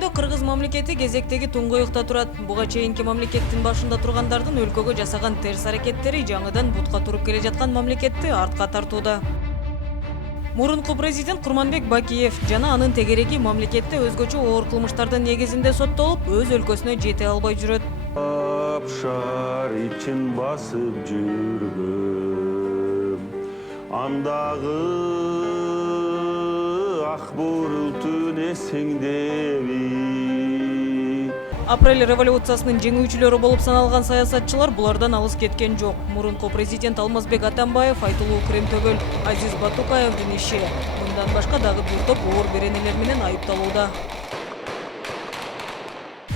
күндө Кыргыз мамлекети кезектеги туңгуюкта турат. Буга чейинки мамлекеттин башында тургандардын өлкөгө жасаган терс аракеттери жаңыдан бутка туруп келе жаткан мамлекетти артка тартууда. Мурунку президент Курманбек Бакиев жана анын тегереги мамлекетте өзгөчө оор кылмыштардын негизинде соттолуп, өз өлкөсүнө жете албай жүрөт. Шаар ичин басып жүргөм, андагы ак бурултун эсиңдеби. Апрель революциясынын жеңүүчүлөрү болуп саналган саясатчылар булардан алыс кеткен жок. Мурунку президент Алмазбек Атамбаев, Айтылуу Кремтөгөл, Азиз Батукаевдин иши. Мындан башка дагы бир топ оор беренелер менен айыпталууда.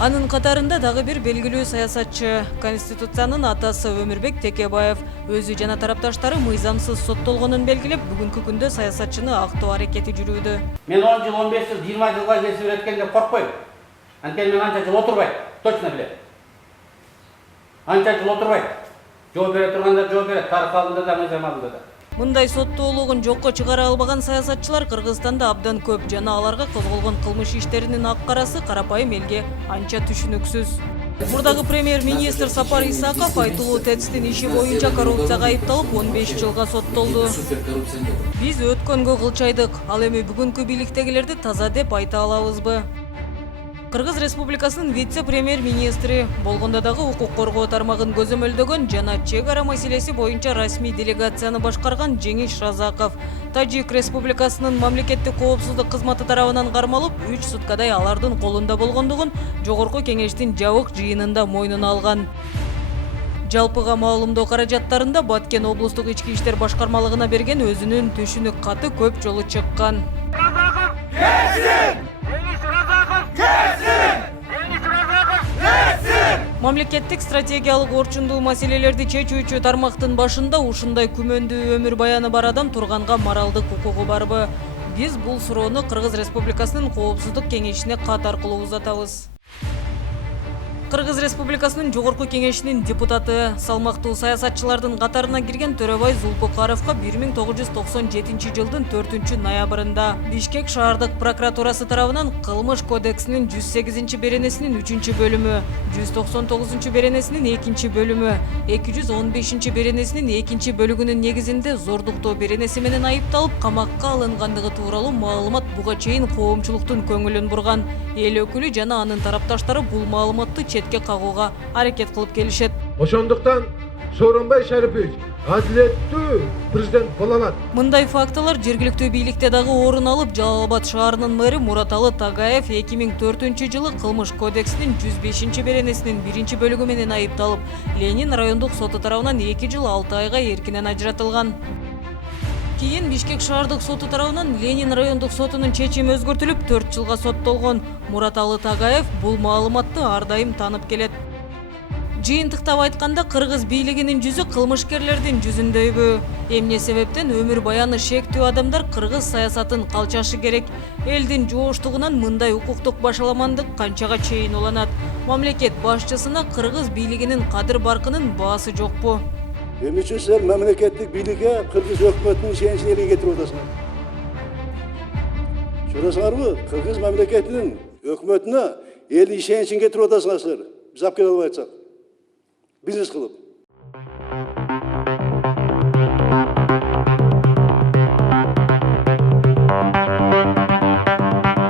Анын катарында дагы бир белгилүү саясатчы, Конституциянын атасы Өмүрбек Текебаев өзү жана тарапташтары мыйзамсыз соттолгонун белгилеп, бүгүнкү күндө саясатчыны актоо аракети жүрүүдө. Мен 10 жыл, 15 жыл, 20 жылга кесип өткөндө коркпойм. Анткени мен анча жыл отурбайм, точно билем. Анча жыл отурбайм. Жооп бере тургандар жооп берет, тарых алдында да, мыйзам алдында да. Мындай соттоолугун жокко чыгара албаган саясатчылар Кыргызстанда абдан көп жана аларга козголгон кылмыш иштеринин ак карасы карапайым элге анча түшүнүксүз. Мурдагы премьер-министр Сапар Исаков Айтылуу ТЭЦ-тин иши боюнча коррупцияга айыпталып 15 жылга соттолду. Биз өткөнгө кылчайдык, ал эми бүгүнкү бийликтегилерди таза деп айта алабызбы? Кыргыз Республикасынын вице-премьер-министри болгондо дагы укук коргоо тармагын көзөмөлдөгөн жана чек ара маселеси боюнча расмий делегацияны башкарган Жеңиш Разаков Тажик Республикасынын мамлекеттик коопсуздук кызматы тарабынан кармалып 3 суткадай алардын колунда болгондугун Жогорку Кеңештин жабык жыйынында мойнуна алган. Жалпыга маалымдоо каражаттарында Баткен облустук ички иштер башкармалыгына берген өзүнүн түшүнүк каты көп жолу чыккан. Мамлекеттик стратегиялык орчундуу маселелерди чечүүчү тармактын башында ушундай күмөндүү өмүр баяны бар адам турганга моралдык укугу барбы? Биз бул суроону Кыргыз Республикасынын Коопсуздук кеңешине кат аркылуу узатабыз. Кыргыз Республикасынын Жогорку Кеңешинин депутаты, салмактуу саясатчылардын катарына кирген Төрөбай Зулпукаровго 1997 жылдын 4-ноябрында Бишкек шаардык прокуратурасы тарабынан Кылмыш кодексинин 108 беренесинин 3-бөлүмү, 199 беренесинин 2-бөлүмү, 215 беренесинин 2-бөлүгүнүн негизинде зордуктоо беренеси менен айыпталып, камакка алынгандыгы тууралуу маалымат буга чейин коомчулуктун көңүлүн бурган. Эл өкүлү жана анын тарапташтары бул маалыматты четке кагууга аракет кылып келишет. Ошондуктан Сооронбай Шарипович адилеттүү президент боло алат. Мындай фактылар жергиликтүү бийликте дагы орун алып, Жалал Абад шаарынын мэри Мураталы Тагаев 2004 жылы Кылмыш кодексинин 105 беренесинин 1-бөлүгү менен айыпталып, Ленин райондук соту тарабынан 2 жыл 6 айга эркинен ажыратылган. Кийин Бишкек шаардык соту тарабынан Ленин райондук сотунун чечими өзгөртүлүп 4 жылга соттолгон. Мураталы Тагаев бул маалыматты ар дайым танып келет. Жыйынтыктап айтканда, Кыргыз бийлигинин жүзү кылмышкерлердин жүзүндөйбү? Эмне себептен өмүр баяны шектүү адамдар кыргыз саясатын калчашы керек? Элдин жооштугунан мындай укуктук башаламандык канчага чейин уланат? Мамлекет башчысына кыргыз бийлигинин кадыр баркынын баасы жокпу? Эмне үчүн силер мамлекеттик бийликке кыргыз өкмөтүнүн ишеничин элге кетирип атасыңар? Чурасыңарбы? Кыргыз мамлекетинин өкмөтүнө эл ишеничин кетирип атасыңар силер. Биз алып келе албай атсак. Бизнес кылып.